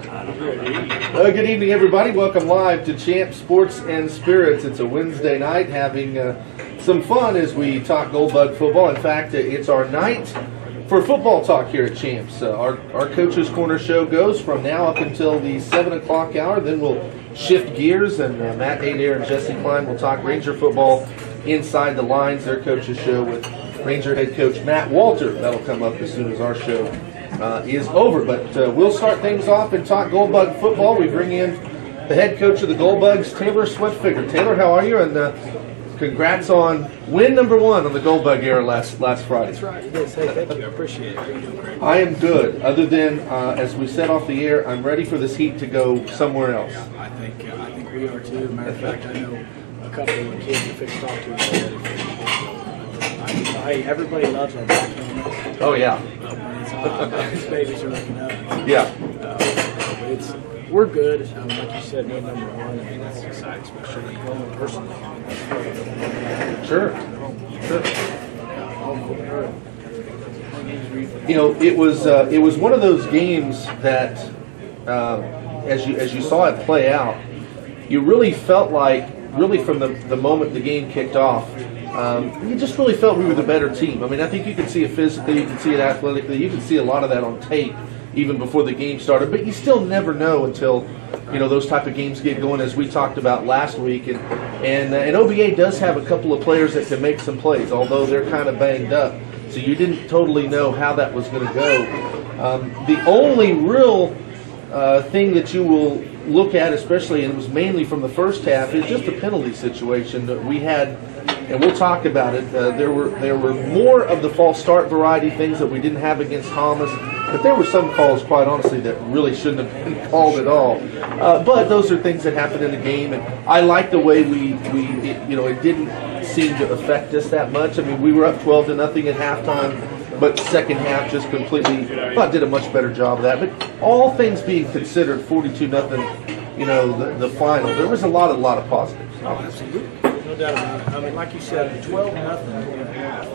Good evening, everybody. Welcome live to Champ Sports and Spirits. It's a Wednesday night, having some fun as we talk Goldbug football. In fact, it's our night for football talk here at Champs. Our Coach's Corner show goes from now up until the 7 o'clock hour. Then we'll shift gears, and Matt Adair and Jesse Klein will talk Ranger football inside the lines, their coach's show with Ranger head coach Matt Walter. That'll come up as soon as our show is over. But we'll start things off and talk Goldbug football. We bring in the head coach of the Goldbugs, Taylor Schwerdtfiger. Taylor, how are you? And congrats on win number 1 on the Goldbug era last Friday. That's right. Yes, hey, thank you. I appreciate it. You're doing great. I am good. Other than, as we said off the air, I'm ready for this heat to go somewhere else. Yeah, I think we are too. Matter of fact, I know a couple of kids that fixed to talk to us already. Everybody loves our back helmets. Oh yeah. It's hot. These babies are looking up. Yeah. We're good. Like you said, we're number 1. I mean, that's exciting, especially going personally. Sure. You know, it was one of those games that, as you saw it play out, you really felt like, really from the moment the game kicked off, you just really felt we were the better team. I mean, I think you could see it physically, you could see it athletically, you could see a lot of that on tape even before the game started. But you still never know until, you know, those type of games get going, as we talked about last week. And OBA does have a couple of players that can make some plays, although they're kind of banged up. So you didn't totally know how that was going to go. The only real thing that you will look at, especially, and it was mainly from the first half, is just the penalty situation that we had. And we'll talk about it. There were more of the false start variety things that we didn't have against Thomas, but there were some calls, quite honestly, that really shouldn't have been called at all. But those are things that happen in the game, and I like the way it didn't seem to affect us that much. I mean, we were up 12-0 at halftime, but second half just completely did a much better job of that. But all things being considered, 42-0, you know, the final, there was a lot of positives. Oh, absolutely. No doubt about it. I mean, like you said, 12-0 and a half.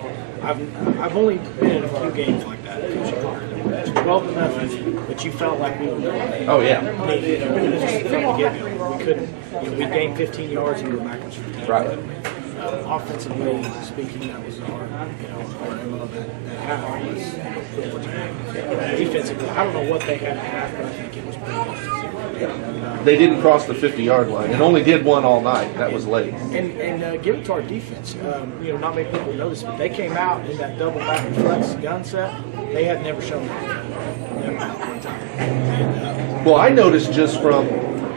I've only been in a few games like that. 12-0, but you felt like we were winning. Oh yeah. Just from the get-go. We couldn't. We gained 15 yards and we were back on street. Right. Offensively speaking, that was our MO that half was defensively. I don't know what they had at half, but I think it was pretty close to 0. They didn't cross the 50-yard line, and only did one all night. That was late. And give it to our defense. Not many people know this, but they came out in that double back flex gun set. They had never shown that one time. Well, I noticed just from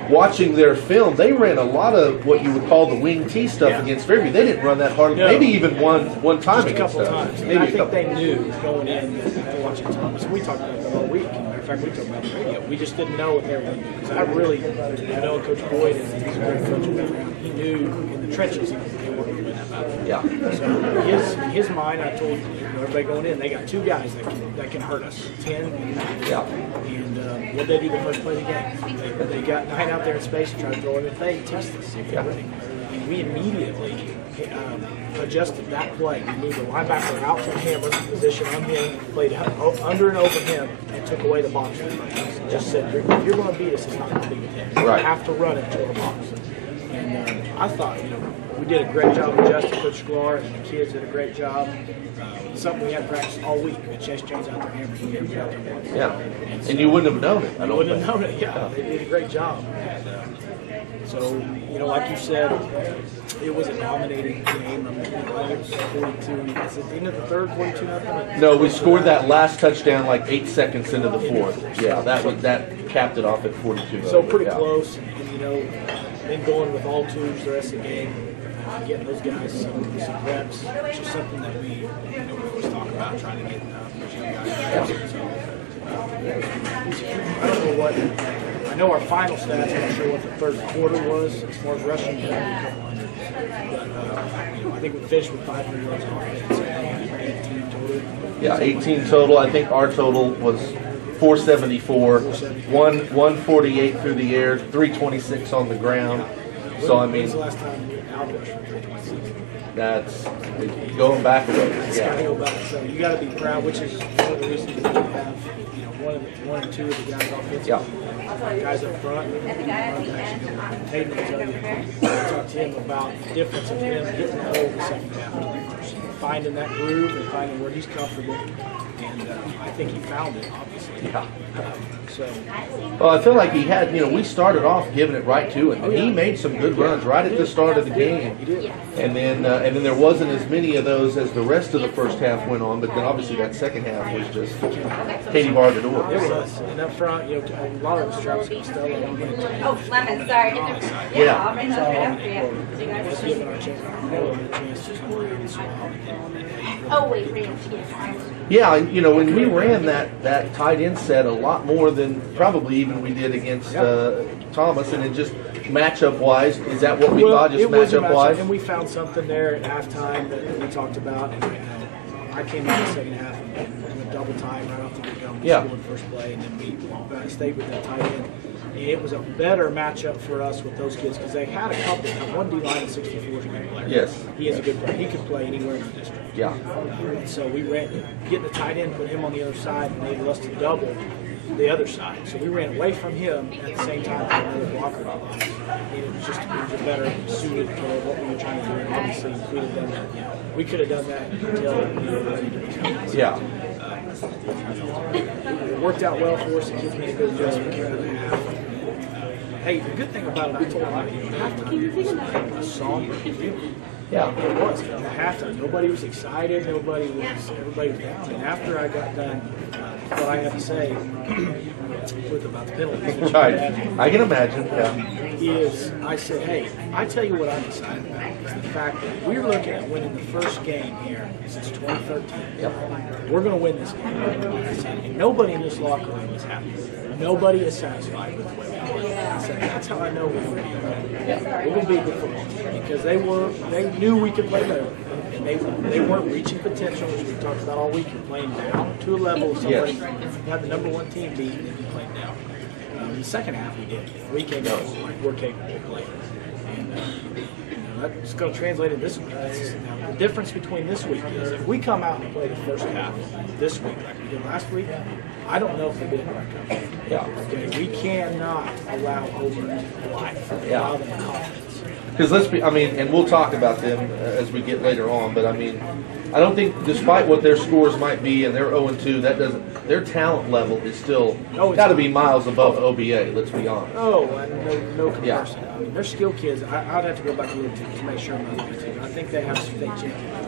watching their film, they ran a lot of what you would call the wing T stuff against Fairview. They didn't run that hard. No. Maybe even one time just a couple against times. Maybe I think they knew going in after watching Thomas. We talked about it all week. In fact, we talked about it on the radio. We just didn't know what they were going to do. Because I know Coach Boyd, and he's a great coach. He knew in the trenches they weren't going to win that battle. Yeah. So in his mind, I told everybody going in, they got 2 guys that can hurt us, 10 and 9. Yeah. And what did they do the first play of the game? They got 9 out there in space and tried to throw it. If they test us, if they're winning. And we immediately adjusted that play. We moved the linebacker out to Hammer position on him, played under and over him, and took away the box. Just said, if you're going to beat us, it's not going to be with him. Right. You have to run it to the box. And I thought, we did a great job adjusting. Coach Sklar and the kids did a great job. Something we had practiced all week. We had Chase Jones out there hammering. He hammers out there. Yeah. And you wouldn't have known it. I wouldn't have known it. Yeah, they did a great job. And, so, like you said, it was a dominating game. It was 42. Is it the end of the third, 42-0? No, we scored that last touchdown like 8 seconds into the fourth. Yeah, that capped it off at 42. So pretty close. And then going with all twos the rest of the game, getting those guys some reps, which is something that we always talk about, trying to get those young guys. So, I don't know what. I know our final stats. I'm not sure what the third quarter was as far as rushing. A couple hundred. But I think we finished with 500 yards on offense. 18 total. Yeah, 18 total. I think our total was 474, 148 through the air, 326 on the ground. So I mean, when's the last time you outrushed for 326? That's going back a ways. It's got to go back. So you got to be proud, which is one of the reasons we have one and two of the guys offensively, guys up front. Hayden will tell you, I talked to him about the difference of him getting the hole in the second half, finding that groove and finding where he's comfortable. And I think he found it, obviously. Yeah. Well, I feel like he had, we started off giving it right to him. He made some good runs right at the start of the game. And then there wasn't as many of those as the rest of the first half went on, but then obviously that second half was just Katie barred the door. It was. And up front, a lot of it was Travis Costello. Oh, lemon, sorry. Yeah. I'll bring those right up for you. Just giving our chance to Oh, wait, Ranch, yes. Yeah, when we ran that tight end set a lot more than probably even we did against Thomas, and it just matchup-wise, is that what we thought, just matchup-wise? And we found something there at halftime that we talked about. And, I came out in the second half and went double time right off the get-go. We scored first play, and then we stayed with that tight end. And it was a better matchup for us with those kids because they had a couple. One D-line at 64 is a good player. Yes. He is a good player. He could play anywhere in the district. Yeah. So we ran, getting the tight end, put him on the other side, and enabled us to double the other side. So we ran away from him at the same time for another blocker. And it was a better suited for what we were trying to do. And obviously, we could have done that until we were ready to become. Yeah. It worked out well for us. The kids made a good adjustment. Hey, the good thing about it, I told them, halftime was a song. Yeah. It was. At halftime, nobody was excited. Everybody was down. And after I got done, what I had to say about the penalties, Right. I can imagine. Yeah. is I said, hey, I tell you what I'm excited about is the fact that we're looking at winning the first game here since 2013. Yep. We're going to win this game. And nobody in this locker room is happy. Nobody is satisfied with the way we play. I said, that's how I know we're going to be good. We're going to be a good football team because they knew we could play better. And they weren't reaching potential, as we talked about all week. You're playing down to a level of somebody. You have the number one team beat, and you play down. In the second half, we did. We came out like we're capable of playing. And that's going to translate in this week. Now, the difference between this week is if we come out and play the first half this week like we did last week, I don't know if they'll be in the right coverage. Yeah. Okay, we cannot allow over to life. Allow them confidence. Because and we'll talk about them as we get later on, but I don't think, despite what their scores might be and they're 0-2, their talent level is still got to be miles above OBA, let's be honest. Oh, no comparison. Yeah. I mean, they're skilled kids. I'd have to go back a little to make sure I'm not looking. I think they have state champions.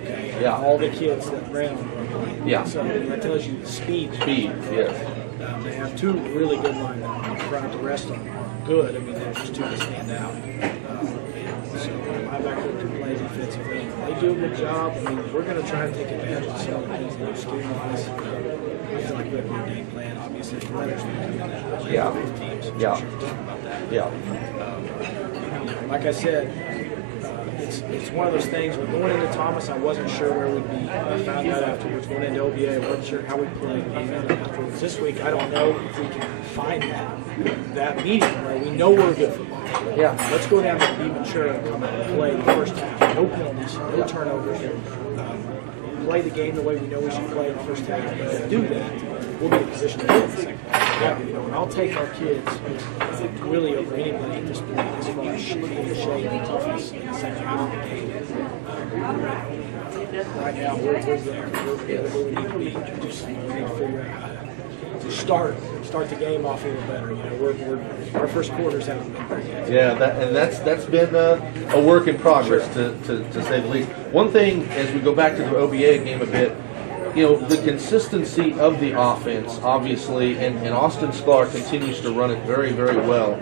Okay. Yeah. All the kids that ran. Yeah. So that tells you the speed. Speed, yes. They have two really good linemen up front. The rest are good. I mean, they're just two that stand out. So linebacker can play defensively. They do a good job. I mean, we're going to try and take advantage of some of the things that are scheme-wise. I feel like we have a game plan, obviously. The letters will come in. Yeah. Teams. Yeah. Sure talk about that. Yeah. Like I said, it's one of those things. We're going into Thomas. I wasn't sure where we'd be. I found out afterwards. Going into OBA, I wasn't sure how we played. I found out afterwards. This week, I don't know if we can find that medium where we know we're a good football team. Yeah. Let's go down and be mature and come out and play the first half. No penalties, no turnovers. Play the game the way we know we should play in the first half. But if we do that, we'll be in a position to win the second half. And I'll take our kids really over anybody at this point as far as shape and toughness in the second half of the game. Right now, we're there. We're where we need to be. Just we need to figure out how to start the game off a little better. Our first quarters haven't been very good. Yeah, that's been a work in progress to say the least. One thing, as we go back to the OBA game a bit, the consistency of the offense, obviously, and Austin Sklar continues to run it very, very well.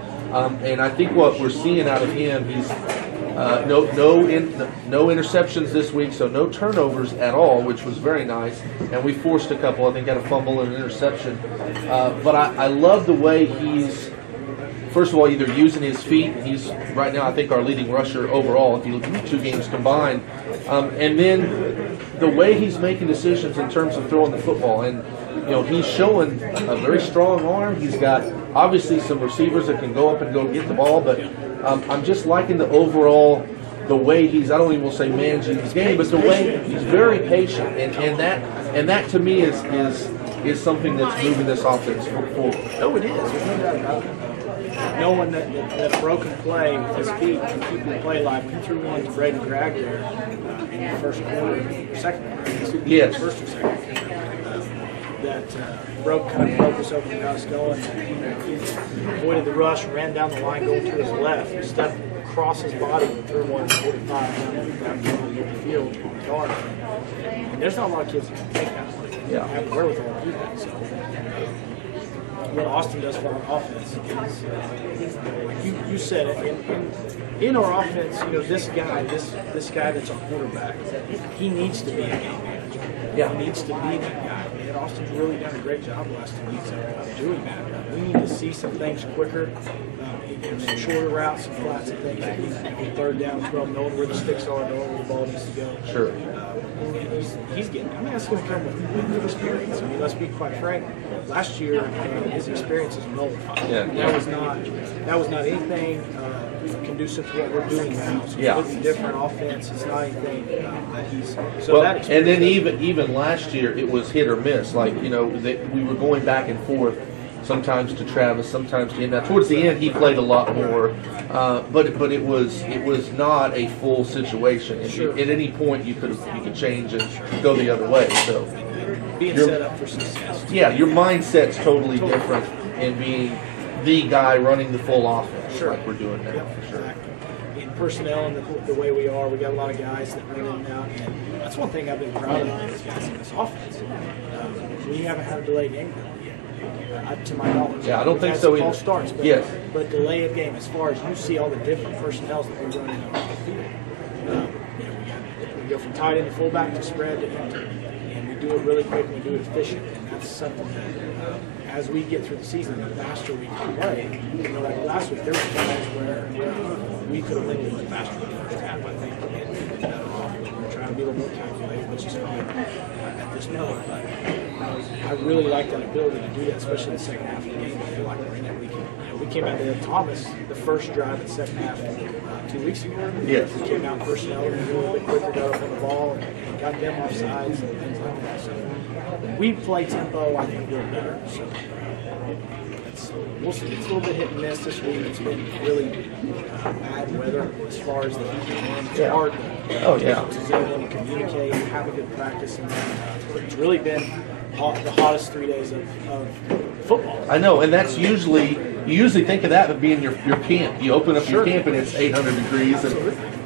And I think what we're seeing out of him, he's no interceptions this week, so no turnovers at all, which was very nice. And we forced a couple. I think had a fumble and an interception. But I love the way he's, first of all, either using his feet. He's right now, I think, our leading rusher overall, if you look at the 2 games combined. And then the way he's making decisions in terms of throwing the football. And, he's showing a very strong arm. He's got, obviously, some receivers that can go up and go get the ball. But I'm just liking the overall the way he's, I don't even want to say managing his game, but the way he's very patient, and that to me is something that's moving this offense forward. Oh, it is. There's no doubt about it. Knowing that a broken play with his feet can keep the play alive. He threw one to Braden Gragg there in the first quarter, second quarter. Yes. First or second. That kind of broke us open and got us going. He avoided the rush, ran down the line, going to his left. He stepped across his body and threw one 45 down the field on the guard. And there's not a lot of kids that can take that one. Yeah. Have the wherewithal to do that. So what Austin does for our offense is, like you said it, in our offense, this guy that's our quarterback, he needs to be a game manager. Yeah. He needs to be that guy. And Austin's really done a great job the last 2 weeks of doing that. We need to see some things quicker, some shorter routes, some flats and things. On third down, 12, knowing where the sticks are, knowing where the ball needs to go. Sure. He's getting. I mean, that's going to come with experience. I mean, let's be quite frank. Last year, his experience is nullified. Yeah. That was not anything conducive to what we're doing now. It's completely different offense. It's not anything that he's. So that and then even last year, it was hit or miss. Like we were going back and forth. Sometimes to Travis, sometimes to him. Now, towards the end, he played a lot more, but it was not a full situation. Sure. At any point, you could change and go the other way. So, being set up for success. Yeah, your mindset's totally different in being the guy running the full offense, like we're doing now. Yep, for sure. Exactly. In personnel and the way we are, we got a lot of guys that run in and out. And that's one thing I've been proud of these guys in this offense. We haven't had a delayed game yet. To my knowledge. Yeah, I don't think so either. False starts, but, yes. But delay of game, as far as you see all the different personnel that we're running on the field. We go from tight end to fullback to spread to enter. And we do it really quick and we do it efficient. And that's something that, as we get through the season, the faster we can play. Like last week, there were times where we could have been a little faster in the first half, I think. We're trying to be a little more calculated, which is fine at this point. But I really like that ability to do that, especially in the second half of the game. I feel like we're in it. We came out to Thomas the first drive in the second half 2 weeks ago. Yes. We came out in personnel and we were a little bit quicker, got up on the ball, and got them off sides and things like that. So we play tempo, I think, a little better. So we'll see. It's a little bit hit and miss this week. It's been really bad weather as far as the heat and it's hard to zoom in and communicate and have a good practice. And it's really been the hottest 3 days of football. I know, and that's you usually think of that as being your camp. You open up your camp and it's 800 degrees,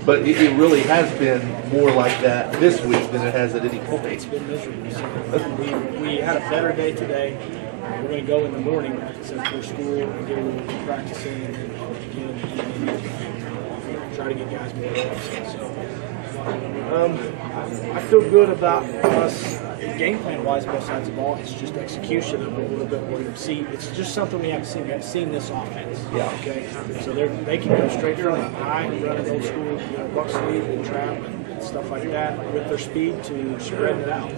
but it really has been more like that this week than it has at any point. It's been miserable. So we had a better day today. We're going to go in the morning before school and get a little practice in, and then again, try to get guys more reps. So, I feel good about us game plan wise, both sides of the ball. It's just execution of a little bit more. It's just something we haven't seen. We haven't seen this offense. Yeah. Okay. So they can go straight from high and run an old school, buck sweep and trap and stuff like that with their speed to spreading it out.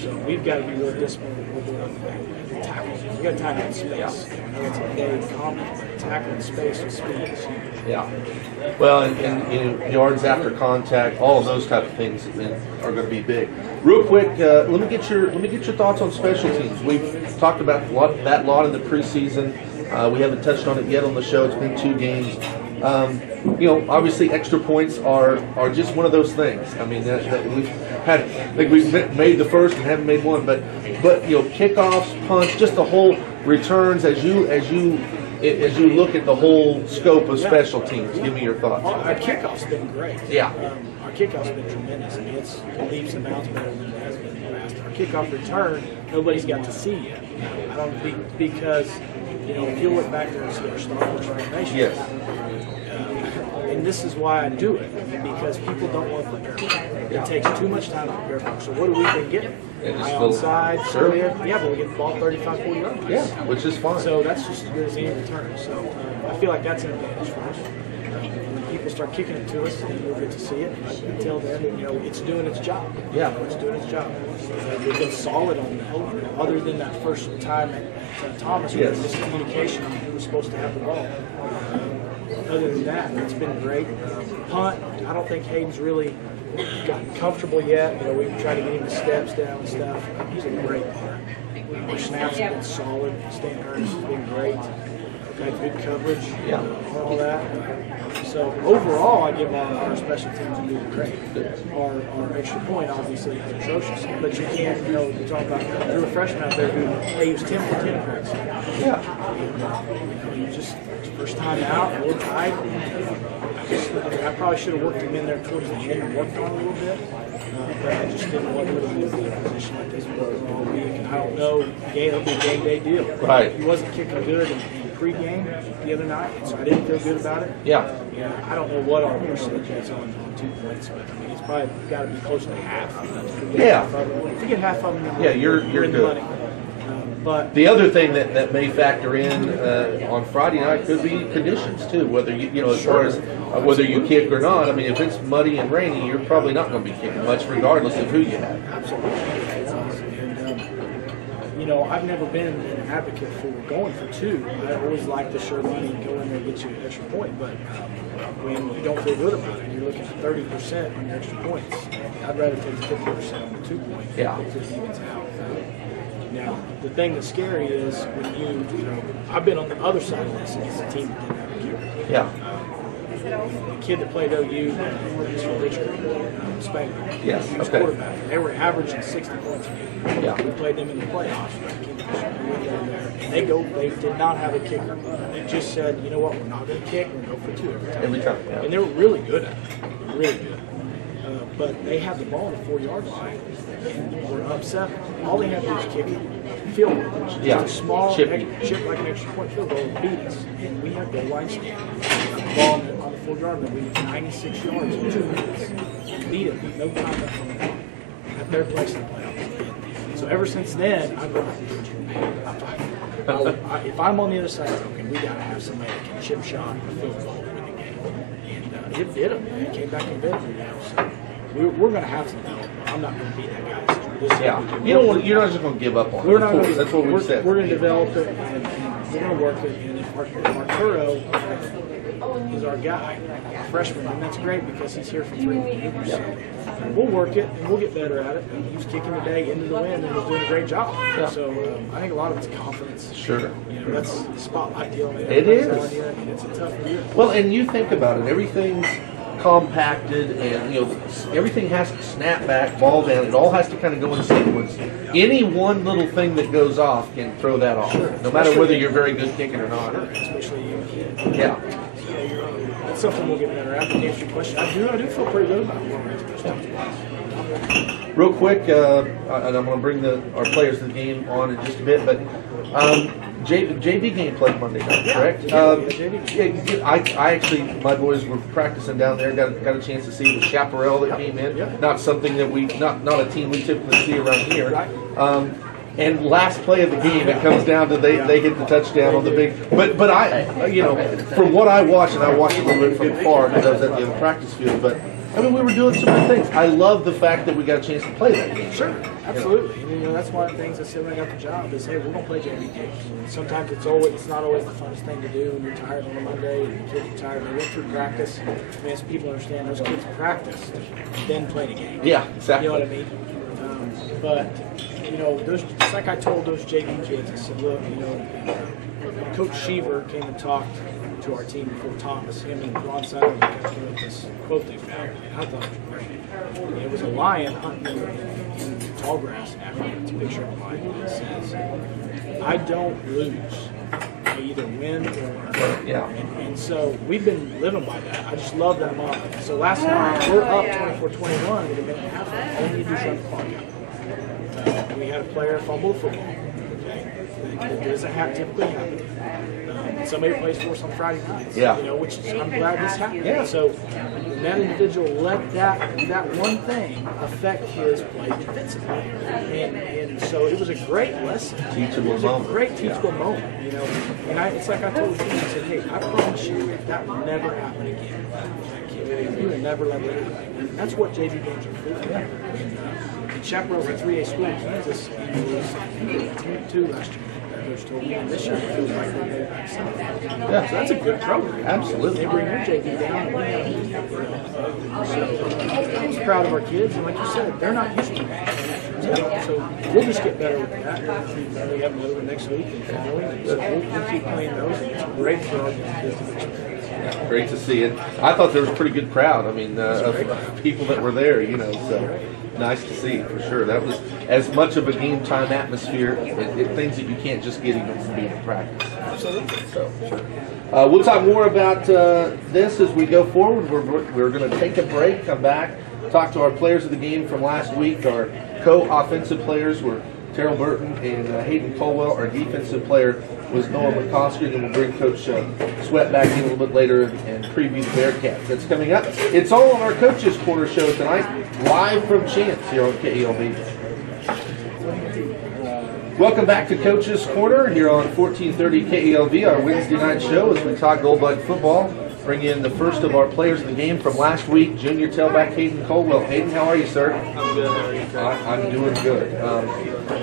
So we've got to be real disciplined with tackles. We've got to tackle in space. I know it's a big comment, but tackling space with speed is huge. Yeah. Well, and yards after contact, all of those type of things are going to be big. Real quick, let me get your thoughts on special teams. We've talked about that lot in the preseason. We haven't touched on it yet on the show. It's been 2 games. Obviously extra points are just one of those things. I mean, that we've had, like we've made the first and haven't made one, but kickoffs, punts, just the whole returns as you look at the whole scope of special teams. Give me your thoughts. Our kickoff's been great. Yeah. Our kickoff's been tremendous. I mean, it's leaps and bounds better than it has been in the past. Our kickoff return, nobody's got to see yet. I don't think because if you look back there and see our Star Wars formation. Yes. And this is why I do it, because people don't want to prepare. It takes too much time to prepare for. So what have we been getting? High onside, sure. Yeah, but we get the ball 35, 40 yards. Yeah, which is fine. So that's just as good as any return. So I feel like that's an advantage for us. When people start kicking it to us, then we'll get to see it. Until then, it's doing its job. Yeah. It's doing its job. We've been solid on that. Other than that first time at Thomas, we had miscommunication on who was supposed to have the ball. other than that, it's been great. Punt, I don't think Hayden's really gotten comfortable yet. You know, we've tried to get him the steps down and stuff. He's a great punter. Our snaps have been solid. Stan Ernst has been great. Got good coverage, all that. So overall, I give our special teams a good grade. Our extra point, obviously, is atrocious. But you can't, you know, you talk about there were freshmen out there who they use 10 for 10 points. Yeah. You just first time out, a little tight. I probably should have worked him in there towards the end and worked on it a little bit. But I just didn't want to really be in a position like this all week. And I don't know, it'll be a game day deal. Right. He wasn't kicking good in pregame the other night, so I didn't feel good about it. Yeah. I don't know what our percentage is on 2 points, but I mean, it's probably got to be close to half. Yeah. If you get half of them, Yeah, you're in the good. money. But The other thing that may factor in on Friday night could be conditions too. Whether you know as far as whether you kick or not. I mean, if it's muddy and rainy, you're probably not going to be kicking much, regardless of who you have. absolutely. And, you know, I've never been an advocate for going for 2. I always like the sure money, go in there and get you an extra point. But when you don't feel good about it, you're looking at 30% on your extra points. I'd rather take 50% on the 2 points. Yeah. If it evens out. Now, the thing that's scary is when you know, I've been on the other side of this as a team that didn't have a keeper. Yeah. The kid that played OU is from Richmond, Spain. Yes, He was okay. quarterback. They were averaging 60 points a game. Yeah. We played them in the playoffs. And they did not have a kicker. They just said, you know what, we're not going to kick, we're going to go for 2 every time. Every time. Yeah. And they were really good at it. Really good. But they had the ball at the 4-yard line and were up 7. All they had to do was kick it, field goal. Just Yeah. a small Chip like an extra point field goal beat us. And we had goal line stand. The ball on the 4-yard line, we had 96 yards in 2 minutes. Beat it, no time left on the clock. At their place in the playoffs. So ever since then, I've been if I'm on the other side of the token, we got to have somebody that can chip shot or field goal to win the game. And it did them. It came back and bit them. So we're going to have to develop. I'm not going to be that guy. Yeah. You don't want. You're not just going to give up on We're it. not Of going course. to. That's what we said. We're going to develop it, and we're going to work it. And if Arturo is our guy, freshman, and that's great because he's here for 3 years. So we'll work it, and we'll get better at it. And he was kicking today into the wind, and was doing a great job. Yeah. So I think a lot of it's confidence. Sure. You know, that's the spotlight deal. It is. It's a tough year. Well, and you think about it. Everything's compacted, and you know everything has to snap back, ball down. It all has to kind of go in sequence. Any one little thing that goes off can throw that off, no matter whether you're very good kicking or not. Especially you. Yeah. That's something we'll get better at. To answer your question, I do feel pretty good about where we're at. Real quick, and I'm going to bring our players to the game on in just a bit, but JV game played Monday night, correct? JV. I actually, my boys were practicing down there. Got a chance to see the chaparral that came in. Yep. Not something that not a team we typically see around here. Right. And last play of the game, it comes down to they hit the touchdown on the big. But I, you know, from what I watched, and I watched a little bit from afar because I was at the other practice field, but. I mean, we were doing some good things. I love the fact that we got a chance to play that game. Sure, absolutely. You know, that's one of the things I said when I got the job is, hey, we're going to play JV games. Sometimes it's not always the funnest thing to do when you're tired on a Monday and the kids are tired. They went through practice. I mean, as people understand, those kids practiced, then played a game. Yeah, exactly. You know what I mean? But, you know, it's like I told those JV kids, I said, look, you know, Coach Sheaver came and talked to our team before Thomas. Him and Ron Simon came with this quote they found. I thought it was great. It was a lion hunting in tall grass in Africa. It's a picture of a lion. It says, I don't lose. I either win or Yeah. And so we've been living by that. I just love that model. So last night, we're up 24-21 with a minute and a half left. All we need to do is run the clock out. We had a player fumble the football. Okay? It doesn't typically happen. Somebody plays for us on Friday nights. Yeah. You know, which I'm glad this happened. Yeah. So that individual let that one thing affect his play defensively, and so it was a great lesson. Teachable moment. Great teachable moment. You know, and it's like I told the team, I said, hey, I promise you that will never happen again. You will never let it happen. And that's what JV games are for. Yeah. And Chaparral's a 3A school in Kansas, and it was 2 last year. coach told me, and this year it feels like we're going back south. Yeah. So that's a good program. Absolutely. They bring their JV down, and we have to use that program. So I was proud of our kids, and like you said, they're not used to that. So we'll just get better with that. We have another one next week and following, and so we'll keep playing those. And it's great for our kids to experience. Yeah, great to see it. I thought there was a pretty good crowd. I mean, of people that were there, you know, so nice to see for sure. That was as much of a game time atmosphere, things that you can't just get even from being in practice. Absolutely. So, we'll talk more about this as we go forward. We're going to take a break, come back, talk to our players of the game from last week. Our co-offensive players were Terrell Burton and Hayden Colwell. Our defensive player was Noah McCosker. Then we'll bring Coach Sweat back in a little bit later and preview the Bearcats. That's coming up. It's all on our Coaches Corner show tonight, live from Chance here on KELV. Welcome back to Coaches Corner here on 1430 KELV, our Wednesday night show as we talk Gold Bug football. Bring in the first of our players of the game from last week, junior tailback Hayden Colwell. Hayden, how are you, sir? I'm good. How are you, Craig? I'm doing good.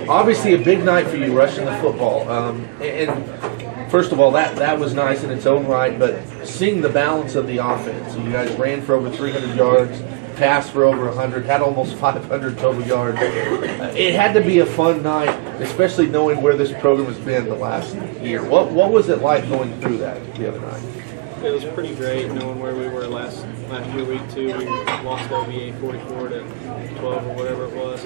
Obviously, a big night for you rushing the football. And first of all, that was nice in its own right. But seeing the balance of the offense, you guys ran for over 300 yards, passed for over 100, had almost 500 total yards. It had to be a fun night, especially knowing where this program has been the last year. What was it like going through that the other night? It was pretty great knowing where we were last year, week 2. We lost OVA 44 to 12 or whatever it was.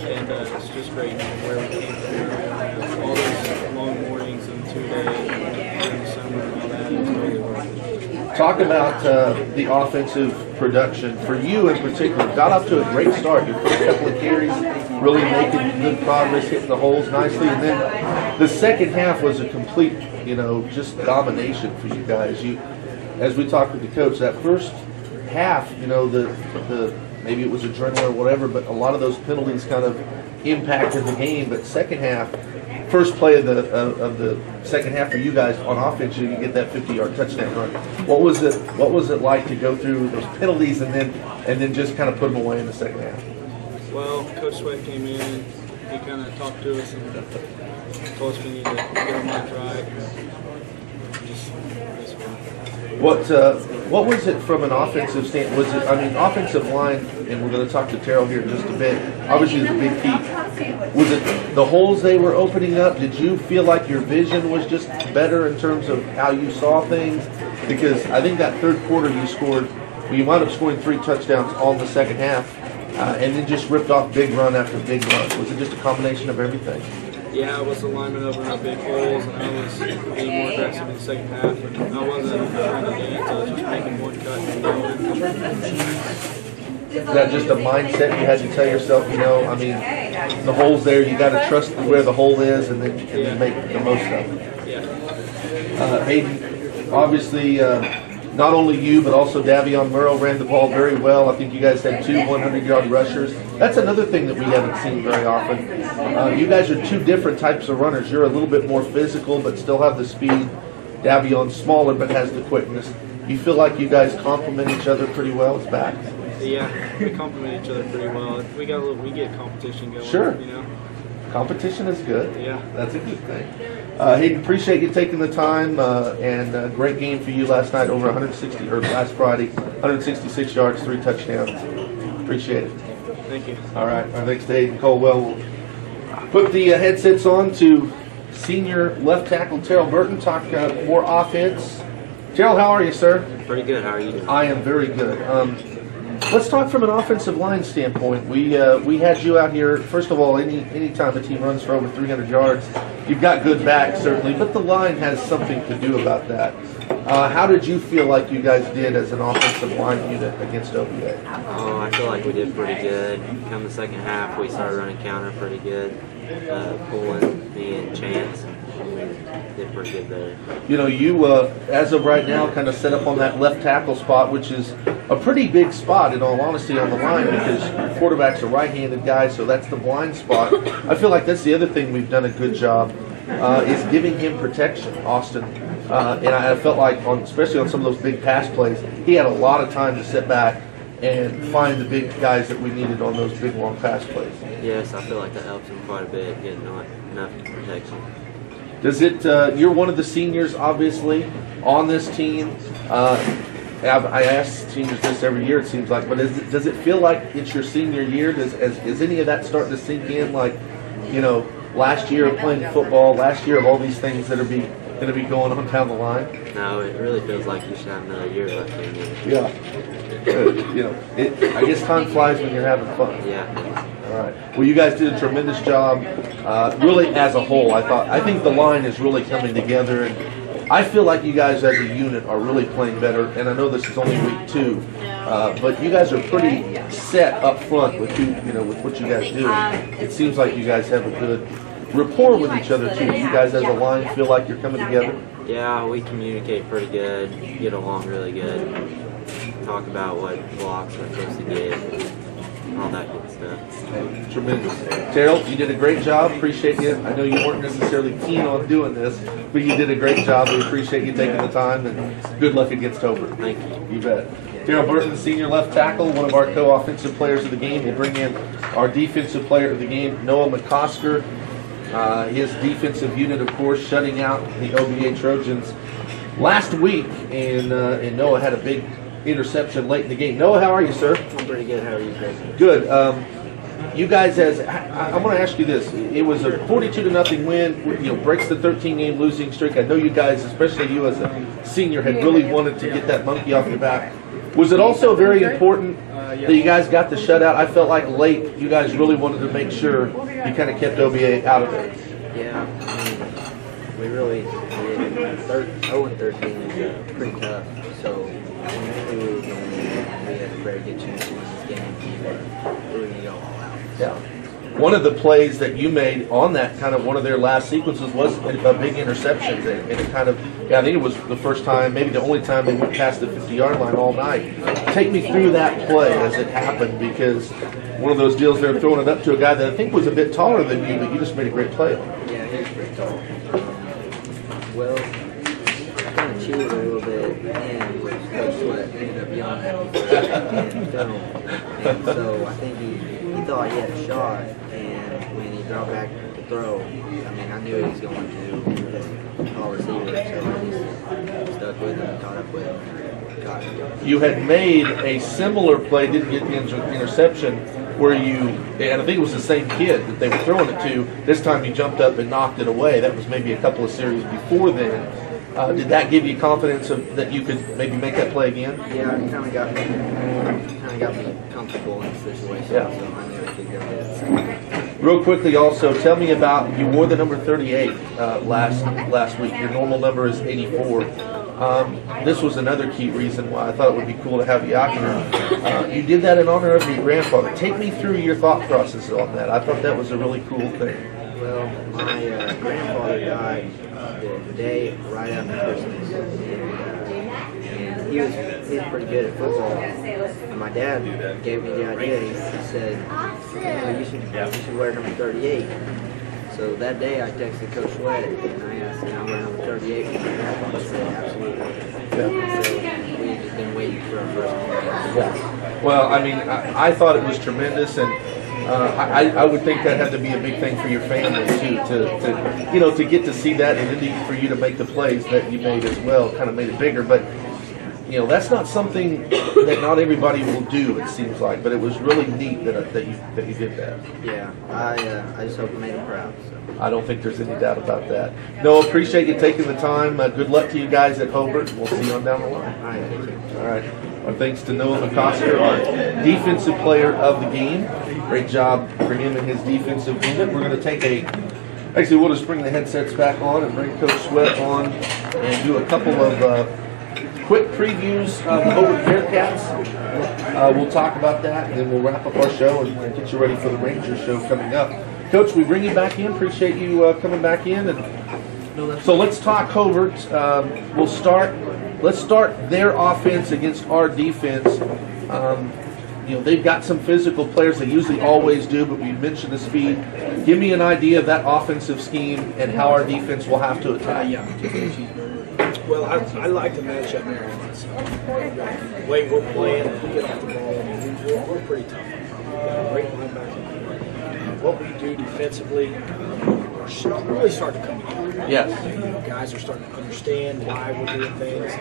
And it's just great knowing where we came from. All those long mornings and 2 days during the summer and all that, it was totally worth it. Talk about the offensive production. For you in particular, got off to a great start. Your first couple of carries, really making good progress, hitting the holes nicely. And then the second half was a complete, just domination for you guys. As we talked with the coach, that first half, the maybe it was adrenaline or whatever, but a lot of those penalties kind of impacted the game. But second half, first play of the second half for you guys on offense, you get that 50-yard touchdown run. What was it like to go through those penalties and then just kind of put them away in the second half? Well, Coach Sweat came in. He kind of talked to us and told us we need to get our minds right. What was it from an offensive stand? Was it, offensive line, and we're going to talk to Terrell here in just a bit, obviously the big key. Was it the holes they were opening up? Did you feel like your vision was just better in terms of how you saw things? Because I think that third quarter you wound up scoring 3 touchdowns all in the second half, and then just ripped off big run after big run. Was it just a combination of everything? Yeah, I was the lineman opening up big holes, and I was being more aggressive in the second half. And I wasn't trying to dance, I was just making one cut and going. Is that just a mindset you had to tell yourself, the hole's there, you got to trust where the hole is and then make the most of it? Yeah. Hayden, obviously, not only you, but also Davion Murrow ran the ball very well. I think you guys had 2 100-yard rushers. That's another thing that we haven't seen very often. You guys are 2 different types of runners. You're a little bit more physical, but still have the speed. Davion's smaller, but has the quickness. You feel like you guys complement each other pretty well as backs? Yeah, we complement each other pretty well. We get competition going. Sure. Competition is good. Yeah. That's a good thing. Hayden, appreciate you taking the time, and a great game for you last night, over 160, or last Friday, 166 yards, 3 touchdowns. Appreciate it. Thank you. All right, our next to Hayden Colwell. We'll put the headsets on to senior left tackle Terrell Burton, talk more offense. Terrell, how are you, sir? Pretty good. How are you doing? I am very good. Let's talk from an offensive line standpoint. We had you out here. First of all, any time a team runs for over 300 yards, you've got good backs certainly, but the line has something to do about that. How did you feel like you guys did as an offensive line unit against OVA? Oh, I feel like we did pretty good. Come the second half, we started running counter pretty good, pulling me and Chance. Did pretty good there. You, as of right now, kind of set up on that left tackle spot, which is a pretty big spot, in all honesty, on the line, because your quarterback's a right-handed guy, so that's the blind spot. I feel like that's the other thing we've done a good job, is giving him protection, Austin. And I felt like, especially on some of those big pass plays, he had a lot of time to sit back and find the big guys that we needed on those big, long pass plays. Yes, I feel like that helps him quite a bit, getting enough protection. Does it? You're one of the seniors, obviously, on this team. I ask seniors this every year, it seems like, but does it feel like it's your senior year? Is any of that starting to sink in? Like, last year of playing football, last year of all these things that are going to be going on down the line? No, it really feels like you should have another year left in you. Yeah. I guess time flies when you're having fun. Yeah. All right. Well, you guys did a tremendous job. Really, as a whole, I think the line is really coming together, and I feel like you guys as a unit are really playing better. And I know this is only week 2, but you guys are pretty set up front with with what you guys do. It seems like you guys have a good rapport with each other too. You guys as a line feel like you're coming together. Yeah, we communicate pretty good, get along really good, talk about what blocks we're supposed to get, all that good stuff. Tremendous. Terrell, you did a great job. Appreciate you. I know you weren't necessarily keen on doing this, but you did a great job. We appreciate you taking the time, and good luck against Hobart. Thank you. You bet. Terrell Burton, senior left tackle, one of our co-offensive players of the game. We'll bring in our defensive player of the game, Noah McCosker. His defensive unit, of course, shutting out the OBA Trojans last week, and Noah had a big interception late in the game. Noah, how are you, sir? I'm pretty good. How are you guys? Good. You guys, I'm going to ask you this. It was a 42-0 win. Breaks the 13-game losing streak. I know you guys, especially you as a senior, had really wanted to get that monkey off your back. Was it also very important that you guys got the shutout? I felt like late you guys really wanted to make sure you kind of kept OBA out of it. Yeah, we really did. 0-13 is pretty tough, so we knew we were going to win. We had a very good chance to win this game, but we were going to go all out. Yeah. One of the plays that you made on that kind of one of their last sequences was a big interception, and it kind of, I think it was the first time, maybe the only time they went past the 50-yard line all night. Take me through that play as it happened, because one of those deals they were throwing it up to a guy that I think was a bit taller than you, but you just made a great play on it. Yeah, he was pretty tall. Well, I kind of cheated a little bit, and Coach Schwert ended up yelling at me for it in film. And so I think he thought he had a shot, and when he dropped back to throw, I knew he was going to all receivers, so I just stuck with him, caught up with him, and got him. You had made a similar play, didn't get the interception, where and I think it was the same kid that they were throwing it to. This time you jumped up and knocked it away. That was maybe a couple of series before then. Did that give you confidence that you could maybe make that play again? Yeah, it kind of got me comfortable in the situation, Yeah. so I knew I could go get it. Real quickly also, tell me about, you wore the number 38 last week. Your normal number is 84. This was another key reason why I thought it would be cool to have you out here. You did that in honor of your grandfather. Take me through your thought process on that. I thought that was a really cool thing. Well, my grandfather died the day right after Christmas, and he was pretty good at football. And my dad gave me the idea. He said, you should wear number 38. So that day I texted Coach Schwert and I asked him, I wear number 38 with my grandfather. He said, absolutely. So we've just been waiting for our first one. Yeah. Well, I thought it was tremendous, and I would think that had to be a big thing for your family too, to get to see that, and then for you to make the plays that you made as well, kind of made it bigger. But that's not something that not everybody will do, it seems like. But it was really neat that you did that. Yeah, I just hope I made him proud. So. I don't think there's any doubt about that. No, appreciate you taking the time. Good luck to you guys at Hobart. We'll see you on down the line. All right, thank you. All right. Our thanks to Noah McCosker, our defensive player of the game. Great job for him and his defensive unit. We're going to take actually we'll just bring the headsets back on and bring Coach Schwert on and do a couple of quick previews of the Hobart Bearcats. We'll talk about that, and then we'll wrap up our show and get you ready for the Rangers show coming up. Coach, we bring you back in. Appreciate you coming back in. And so let's talk Hobart. Let's start their offense against our defense. They've got some physical players. They usually always do, but we mentioned the speed. Give me an idea of that offensive scheme and how our defense will have to attack. Well, I like the matchup there. The way we're playing, we get off the ball, we're pretty tough. We've got a great linebacker. What we do defensively, our really starting to come together. Yes. Guys are starting to understand why we're doing things.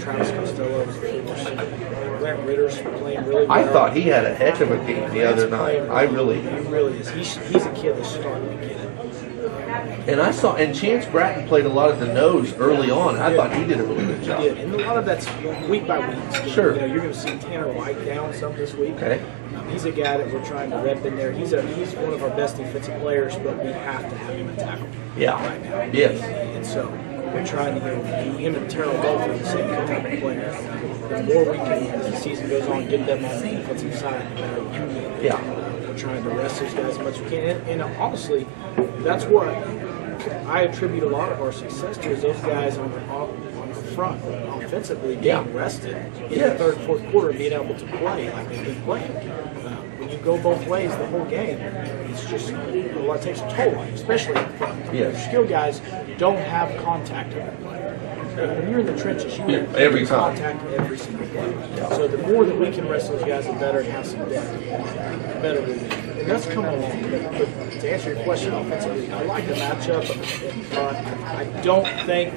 Travis Costello was a force. Grant Ritter's playing really well. I thought he had a heck of a game the other night. I really. He really is. He's a kid that's starting to get it. And I saw, and Chance Bratton played a lot of the nose early on. I thought he did a really good job. He did. And a lot of that's week by week. Sure. You're going to see Tanner White down some this week. Okay. He's a guy that we're trying to rep in there. He's one of our best defensive players, but we have to have him in tackle. Yeah. Right now. Yes. And so we're trying to him and Terrell both are the same type of player. The more we can, as the season goes on, get them on the defensive side, the better we can get. Yeah. We're trying to rest those guys as much as we can. And honestly, that's what I attribute a lot of our success to, is those guys on the front offensively being rested in the third, fourth quarter, being able to play like they've been playing. When you go both ways the whole game, it's just it takes a toll on you, especially up front. Yes. Your skill guys don't have contact every play. When you're in the trenches, you have every time. contact every single play. So the more that we can rest those guys, the better and have some depth, the better we will. And that's coming along. But to answer your question offensively, I like the matchup in front. I don't think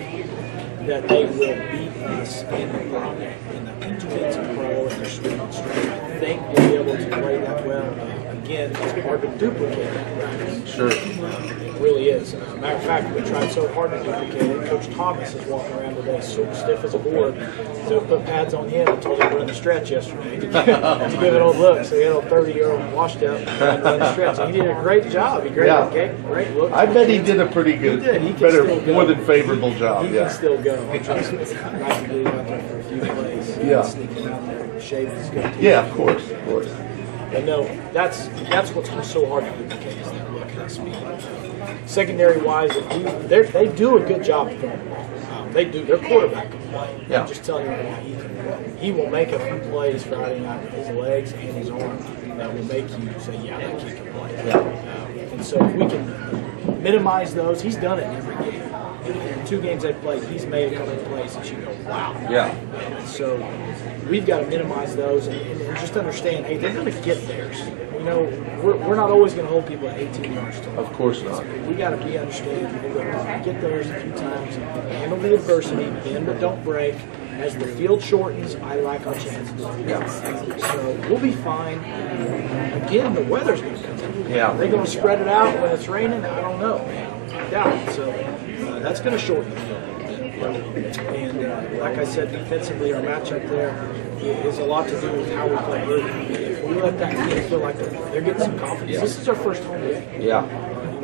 that they will beat us in the defensive pro and their swing strength. I think we'll be able to play that well. Again, it's hard to duplicate that practice. Sure. It really is. Matter of fact, we tried so hard to duplicate it. Coach Thomas is walking around today so stiff as a board. So we put pads on him and told him to run the stretch yesterday to give it a look. So he had a 30-year-old washed up trying to run the stretch. And he did a great job. He great look. I bet he did a pretty good, He did. He can better, still go. more than favorable job. He Yeah. can still go. Trust me. I'd like to get him out there for a few plays. Yeah. Sneak him out there, shave his good teeth. Yeah, of course, of course. But no, that's what's so hard to duplicate, is that look and that speed. Secondary wise, they do a good job of throwing the ball. They do. Their quarterback can play. Yeah. I'm just telling you what he can play. He will make a few plays Friday night with his legs and his arm that will make you say, yeah, that kid can play. Yeah. And so if we can minimize those, he's done it in every game. In 2 games they've played, he's made a couple of plays that you go, wow. Yeah. So we've got to minimize those and just understand, hey, they're going to get theirs. You know, we're not always going to hold people at 18 yards total. Of course not. We got to be understanding. We're going to get theirs a few times, handle the adversity, bend but don't break. As the field shortens, I like our chances. Yeah. So we'll be fine. Again, the weather's going to come in. Yeah. They're going to spread it out when it's raining. I don't know. I doubt it. So that's going to shorten the field. And like I said, defensively, our matchup there is a lot to do with how we play. If we let that team feel like they're getting some confidence, this is our first home game. Yeah.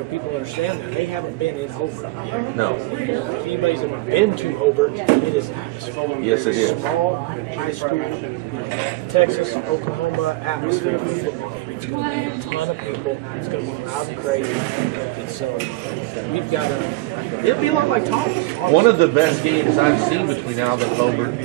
People understand that they haven't been in Hobart yet. No. If anybody's ever been to Hobart, it is Yes, it is. Small high school, Texas, Oklahoma atmosphere for football. It's going to be a ton of people. It's going to be loud and crazy. And so we've got to. It'll be a lot like Thomas. One of the best games I've seen between Alva and Hobart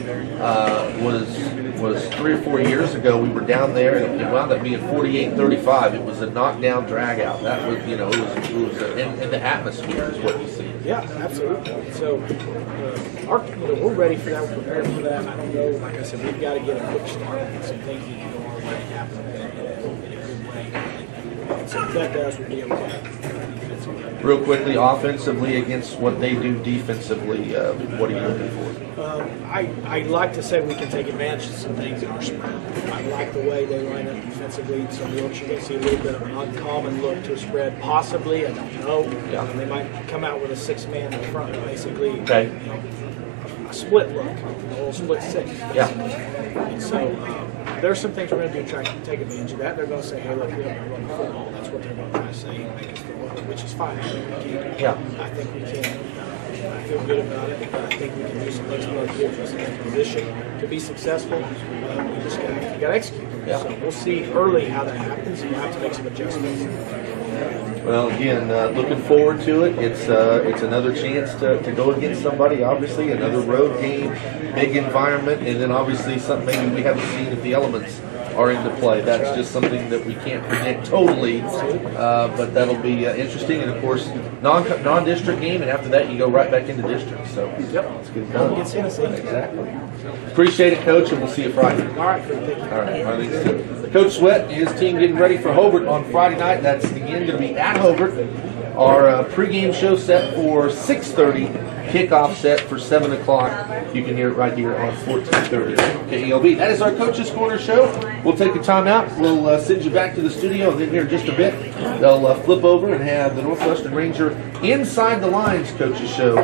was 3 or 4 years ago. We were down there, and it wound up being 48-35. It was a knockdown dragout. That was, it was in the atmosphere is what you see. Yeah, absolutely. So, we're ready for that. We're prepared for that. I don't know. Like I said, we've got to get a quick start and some things need to go our way happen in a good way. And so if that does, we'll be able to. Real quickly, offensively against what they do defensively, what are you looking for? I like to say we can take advantage of some things in our spread. I like the way they line up defensively. Some looks you're going to see a little bit of an uncommon look to a spread, possibly. I don't know. Yeah. They might come out with a 6-man in front, basically. Okay. A split look, a little split 6. Yeah. And so there's some things we're going to do to try to take advantage of that. They're going to say, hey, look, we have to run the football. That's what they're going to try to say and make us feel good, which is fine. Yeah. I think we can. I feel good about it. I think we can do some things to our kids in a position to be successful. We just got to execute. Yeah. So we'll see early how that happens, and we'll have to make some adjustments. Well, again, looking forward to it. It's another chance to go against somebody, obviously, another road game, big environment, and then obviously something maybe we haven't seen if the elements are into play. That's just something that we can't predict totally, but that'll be interesting. And of course, non-district game, and after that you go right back into district. So Yep. let's get it done. Against Tennessee. Exactly. Appreciate it, Coach, and we'll see you Friday. All right, thank you. All right, I think so. Coach Sweat and his team getting ready for Hobart on Friday night. That's again going to be at Hobart. Our pregame show set for 6:30, kickoff set for 7 o'clock. You can hear it right here on 1430 KELB. That is our Coach's Corner show. We'll take a timeout. We'll send you back to the studio, and then here in just a bit, they'll flip over and have the Northwestern Ranger Inside the Lines Coach's show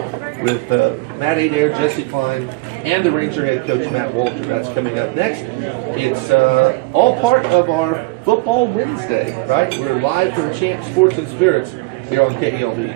with Matt Adair, Jesse Klein, and the Ranger head coach Matt Walter. That's coming up next. It's all part of our Football Wednesday, right? We're live from Champ Sports and Spirits here on KELB.